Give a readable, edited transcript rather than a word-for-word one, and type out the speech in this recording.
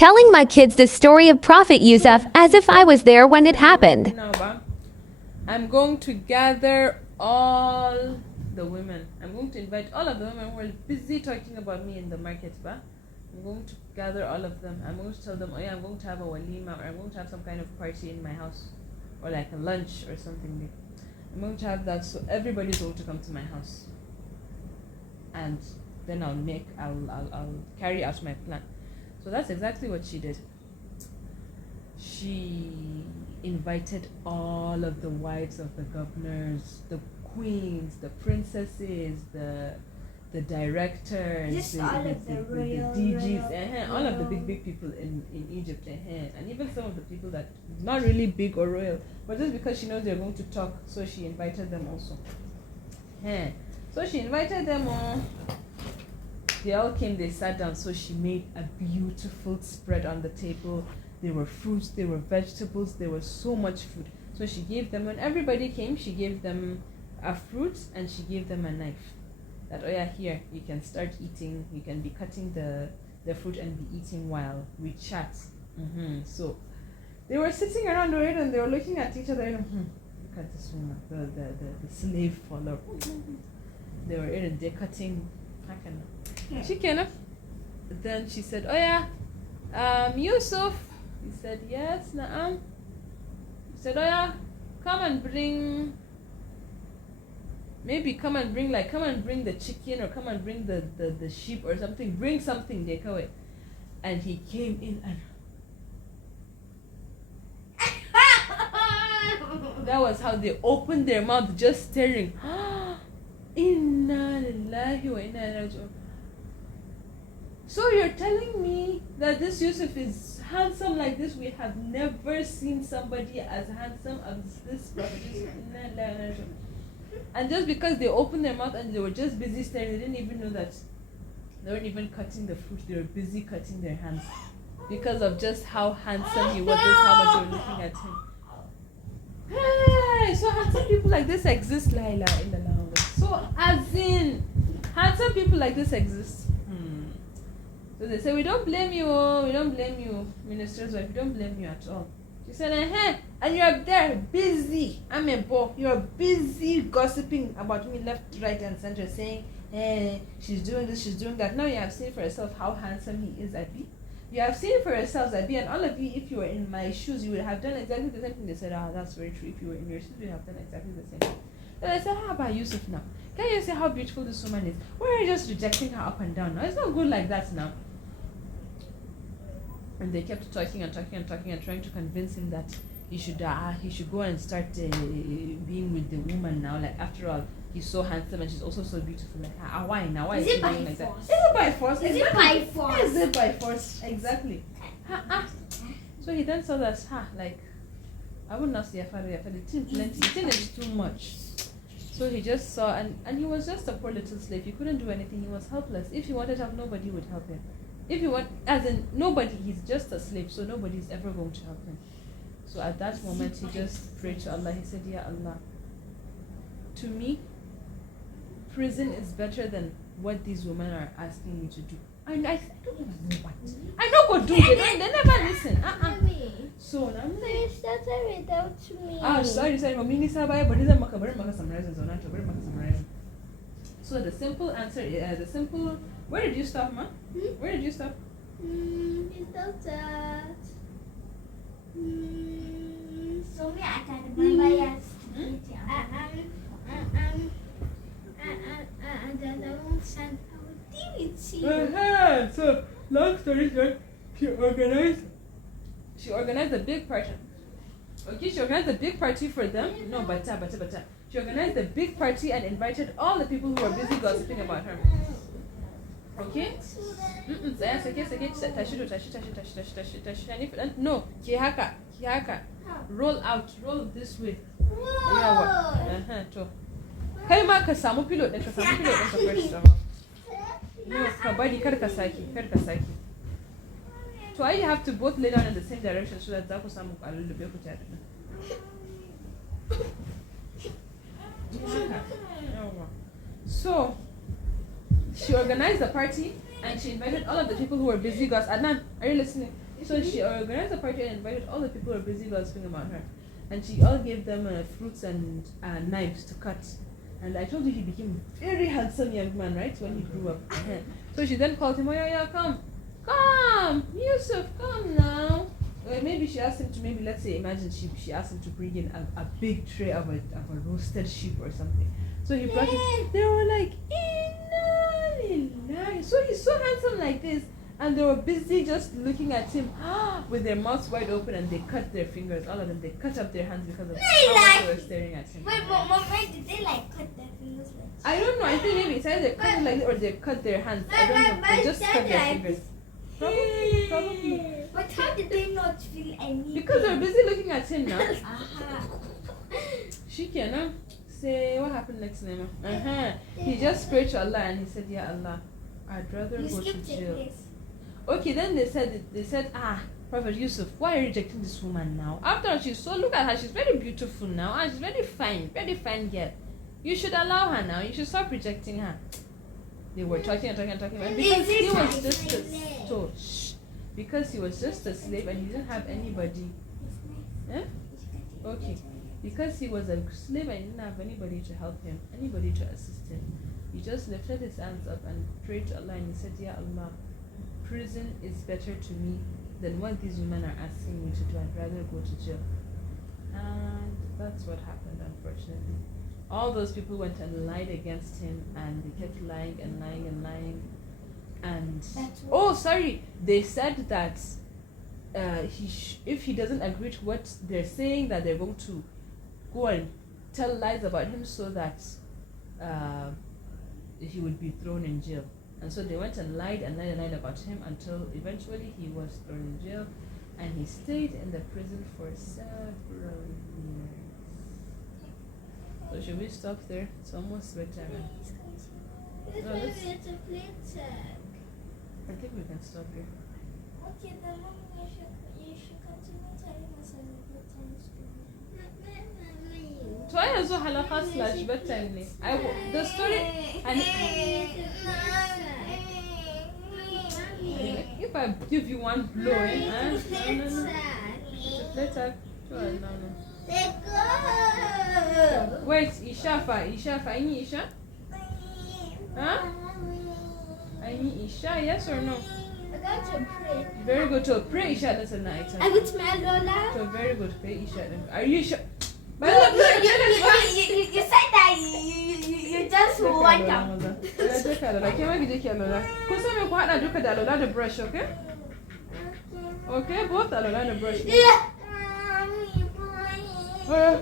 telling my kids the story of Prophet Yusuf as if I was there when it happened. I'm going to gather all the women. I'm going to invite all of the women who are busy talking about me in the market, I'm going to gather all of them. I'm going to tell them, oh yeah, I'm going to have a walima, or I'm going to have some kind of party in my house, or like a lunch or something. I'm going to have that, so everybody's going to come to my house, and then I'll carry out my plan. So that's exactly what she did. She invited all of the wives of the governors, the queens, the princesses, the directors, Just all of the royal, DGs, all of the big people in Egypt, and even some of the people that not really big or royal, but just because she knows they're going to talk, so she invited them also. So she invited them all. They all came, they sat down, so she made a beautiful spread on the table. There were fruits, there were vegetables, there was so much food. So she gave them, when everybody came, she gave them a fruit and she gave them a knife. That, oh yeah, here, you can start eating, you can be cutting the fruit and be eating while we chat. So they were sitting around it and they were looking at each other and look at this woman, the slave follower. They were in, they're cutting chicken. Then she said, oh yeah, Yusuf. He said, yes, Naam. He said, oh yeah, come and bring the chicken, or come and bring the sheep or something. Bring something, Dekawe. And he came in and that was how they opened their mouth, just staring. Inna lillahi wa inna ilaihi raji'un. So you're telling me that this Yusuf is handsome like this? We have never seen somebody as handsome as this Prophet Yusuf. And just because they opened their mouth and they were just busy staring, they didn't even know that they weren't even cutting the fruit. They were busy cutting their hands because of just how handsome he was, just how much they were looking at him. Hey, so handsome people like this exist, la ilaha illallah. So as in, handsome people like this exist. So they say, we don't blame you, minister's wife, we don't blame you at all. She said, and you're there busy, I'm a boy, you're busy gossiping about me left, right and center, saying, she's doing this, she's doing that. Now you have seen for yourself how handsome he is, Abi. You have seen for yourselves, Abi, and all of you, if you were in my shoes, you would have done exactly the same thing. They said, that's very true. If you were in your shoes, you would have done exactly the same thing. Then I said, how about Yusuf now? Can you see how beautiful this woman is? Why are you just rejecting her up and down now? It's not good like that now. And they kept talking and trying to convince him that he should go and start being with the woman now. Like, after all, he's so handsome and she's also so beautiful. Like, why now? Why is he doing like that? Is it by force? Is it by force? Is it by force? Exactly. So he then saw that, like, I would not say it's plenty. It's too much. So he just saw, and he was just a poor little slave. He couldn't do anything. He was helpless. If he wanted help, nobody would help him. If you want, as in nobody, he's just a slave, so nobody's ever going to help him. So at that moment, he just prayed to Allah. He said, Ya Allah, to me, prison is better than what these women are asking me to do. I don't even know what. I know what do. They never listen. So now They started without me. sorry. But he's a summarizing. So the simple answer is where did you stop, Ma? Where did you stop? Without that. So me, I can remember yes. And then I won't send our DVD. So long story short, she organized a big party. Okay, she organized a big party for them. No, but. She organized a big party and invited all the people who were busy gossiping about her. Okay? No, Kihaka. Roll this way. Kai ma ka samu pillow ɗin ka first of all. No, ka bari kar ka saki. So I have to both lay down in the same direction so that za ku samu ƙalubale ku tare. So she organized the party and she invited all of the people who were busy gossiping. Adnan, are you listening? So she organized a party and invited all the people who were busy gossiping about her. And she all gave them fruits and knives to cut. And I told you he became a very handsome young man, right? When he grew up. So she then called him, oh yeah, come, Yusuf, come now. Maybe she asked him to, let's say, imagine she asked him to bring in a big tray of a roasted sheep or something. So he brought it. They were like, Inna. So he's so handsome like this. And they were busy just looking at him with their mouths wide open, and they cut their fingers, all of them. They cut up their hands because of how much they were staring at him. Wait, why did they like cut their fingers like? I don't know. I think maybe it's either they cut it like this or they cut their hands. I don't know. They just cut their fingers. Probably. But how did they not feel anything? Because they're busy looking at him now. Uh-huh. Shikena, say what happened next, Nema? He just prayed to Allah and he said, Ya Allah, I'd rather You go to skipped a jail. place. Okay, then they said, Prophet Yusuf, why are you rejecting this woman now? After all, look at her, she's very beautiful now, and she's very fine girl. You should allow her now, you should stop rejecting her. They were talking and because he was just because he was just a slave and he didn't have anybody. Okay. Because he was a slave and he didn't have anybody to help him, anybody to assist him. He just lifted his hands up and prayed to Allah and he said, Ya Allah, prison is better to me than what these women are asking me to do. I'd rather go to jail. And that's what happened, unfortunately. All those people went and lied against him, and they kept lying and lying and lying. And they said that if he doesn't agree to what they're saying, that they're going to go and tell lies about him so that he would be thrown in jail. And so they went and lied about him until eventually he was thrown in jail, and he stayed in the prison for several years. So should we stop there? It's almost bedtime. No, let's- It's a play tag. I think we can stop here. Okay, then mommy, you should continue telling us a bedtime story. So I also halakha / bedtime. The story, and if I give you one blow, no. It's a playtime. No. Wait, Isha, any Isha? Huh? Any Isha, yes or no? I got to pray. Very good. To pray Isha that's a night. I go to my Lola. So very good. Pray Isha. Are you sure? You said that you just want them. The brush, okay? Okay, both alola the brush. Yeah. Uh,